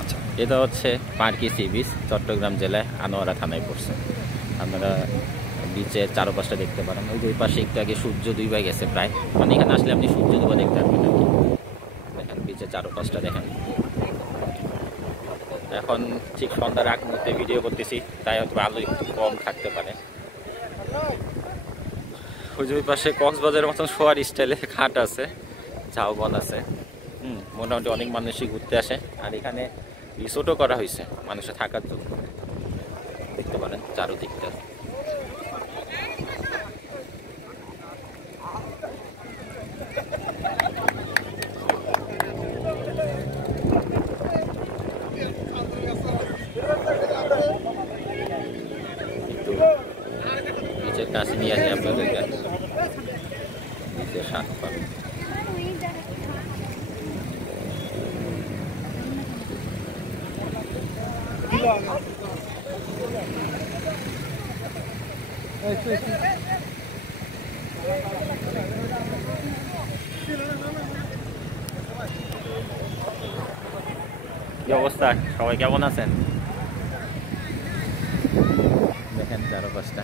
আচ্ছা, এটা হচ্ছে পার্কি সি বিচ, চট্টগ্রাম জেলায় আনোয়ারা থানায় পড়ছে। আপনারা বিচের চারপাশটা দেখতে পারেন। ওই দুই পাশে একটু আগে সূর্য ডুবে গেছে প্রায়, মানে এখানে আসলে আপনি সূর্য ডুবা দেখতে পারবেন আর কি। দেখেন বিচের চারপাশটা দেখেন। এখন ঠিক সন্ধ্যার আগ মুহূর্তে ভিডিও করতেছি, তাই হয়তো আলো একটু কম থাকতে পারে। ওই যে ওই পাশে কক্সবাজারের মতন শোয়ার স্টাইলে ঘাট আছে, ঝাউবন আছে। মোটামুটি অনেক মানুষই ঘুরতে আসে। আর এখানে রিসোর্টও করা হয়েছে মানুষের থাকার জন্য, দেখতে পারেন চারদিকটা। একটু নিচের কাছে নিয়ে আসি আপনাদেরকে, নিচের শাক পাবেন। কি অবস্থা, সবাই কেমন আছেন? দেখেন চারপাশটা।